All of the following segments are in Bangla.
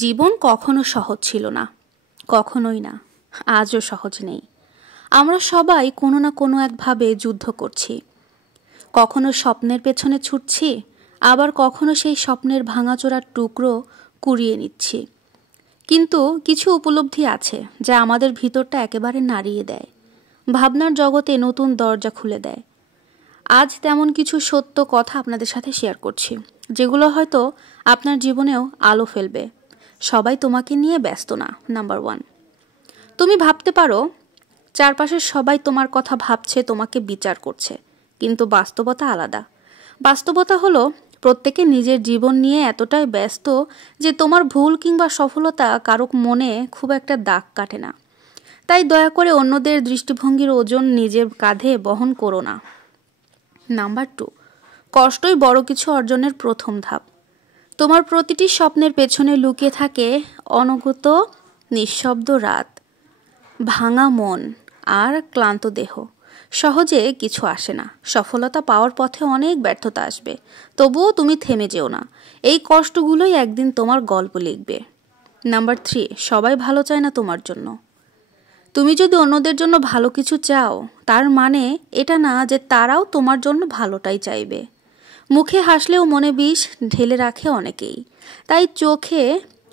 জীবন কখনো সহজ ছিল না, কখনোই না, আজও সহজ নেই। আমরা সবাই কোনো না কোনো একভাবে যুদ্ধ করছি। কখনো স্বপ্নের পেছনে ছুটছি, আবার কখনো সেই স্বপ্নের ভাঙাচোরা টুকরো কুড়িয়ে নিচ্ছি। কিন্তু কিছু উপলব্ধি আছে যা আমাদের ভিতরটা একেবারে নাড়িয়ে দেয়, ভাবনার জগতে নতুন দরজা খুলে দেয়। আজ তেমন কিছু সত্য কথা আপনাদের সাথে শেয়ার করছি, যেগুলো হয়তো আপনার জীবনেও আলো ফেলবে। সবাই তোমাকে নিয়ে ব্যস্ত না। নাম্বার 1, তুমি ভাবতে পারো চারপাশের সবাই তোমার কথা ভাবছে, তোমাকে বিচার করছে, কিন্তু বাস্তবতা আলাদা। বাস্তবতা হলো প্রত্যেকে নিজের জীবন নিয়ে এতটাই ব্যস্ত যে তোমার ভুল কিংবা সফলতা কারো মনে খুব একটা দাগ কাটে না। তাই দয়া করে অন্যদের দৃষ্টিভঙ্গির ওজন নিজের কাঁধে বহন করো না। নাম্বার 2, কষ্টই বড় কিছু অর্জনের প্রথম ধাপ। তোমার প্রতিটি স্বপ্নের পেছনে লুকিয়ে থাকে অনগত নিঃশব্দ রাত, ভাঙা মন আর ক্লান্ত দেহ। সহজে কিছু আসে না। সফলতা পাওয়ার পথে অনেক ব্যর্থতা আসবে, তবুও তুমি থেমে যেও না। এই কষ্টগুলোই একদিন তোমার গল্প লিখবে। নাম্বার 3, সবাই ভালো চায় না তোমার জন্য। তুমি যদি অন্যদের জন্য ভালো কিছু চাও, তার মানে এটা না যে তারাও তোমার জন্য ভালোটাই চাইবে। মুখে হাসলেও মনে বিষ ঢেলে রাখে অনেকেই। তাই চোখে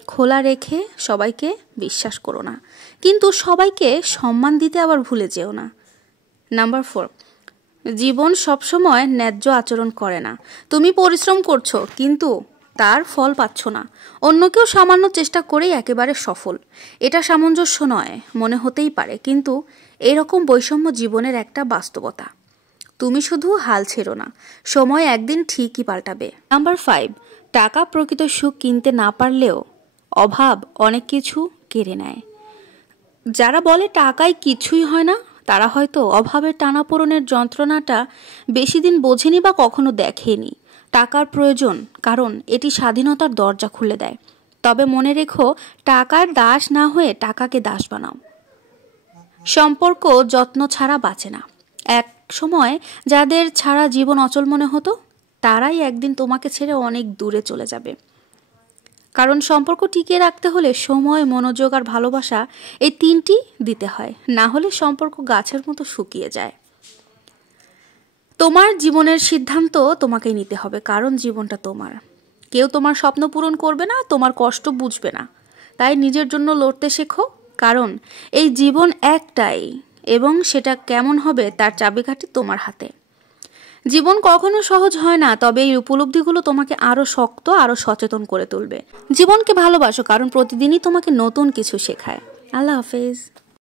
খোলা রেখে সবাইকে বিশ্বাস করো না, কিন্তু সবাইকে সম্মান দিতে আবার ভুলে যেও না। নাম্বার 4, জীবন সবসময় ন্যায্য আচরণ করে না। তুমি পরিশ্রম করছো, কিন্তু তার ফল পাচ্ছ না। অন্য কেউ সামান্য চেষ্টা করেই একেবারে সফল। এটা সামঞ্জস্য নয়, মনে হতেই পারে, কিন্তু এরকম বৈষম্য জীবনের একটা বাস্তবতা। তুমি শুধু হাল ছেড়ো না, সময় একদিন ঠিকই পাল্টাবে। নাম্বার 5, টাকা প্রকৃত সুখ কিনতে না পারলেও অভাব অনেক কিছু কেড়ে নেয়। যারা বলে টাকায় কিছুই হয় না, তারা হয়তো অভাবের টানাপোড়েনের যন্ত্রণাটা বেশি দিন বোঝেনি বা কখনো দেখেনি। টাকার প্রয়োজন, কারণ এটি স্বাধীনতার দরজা খুলে দেয়। তবে মনে রেখো, টাকার দাস না হয়ে টাকাকে দাস বানাও। সম্পর্ক যত্ন ছাড়া বাঁচে না। এক সময় যাদের ছাড়া জীবন অচল মনে হতো, তারাই একদিন তোমাকে ছেড়ে অনেক দূরে চলে যাবে। কারণ সম্পর্ক টিকিয়ে রাখতে হলে সময়, মনোযোগ আর ভালোবাসা, এই 3টি দিতে হয়, না হলে সম্পর্ক গাছের মতো শুকিয়ে যায়। তোমার জীবনের সিদ্ধান্ত তোমাকেই নিতে হবে, কারণ জীবনটা তোমার। কেউ তোমার স্বপ্ন পূরণ করবে না, তোমার কষ্ট বুঝবে না। তাই নিজের জন্য লড়তে শেখো, কারণ এই জীবন একটাই এবং সেটা কেমন হবে তার চাবিকাঠি তোমার হাতে। জীবন কখনো সহজ হয় না, তবে এই উপলব্ধিগুলো তোমাকে আরো শক্ত, আরো সচেতন করে তুলবে। জীবনকে ভালোবাসো, কারণ প্রতিদিনই তোমাকে নতুন কিছু শেখায়। আল্লাহ হাফেজ।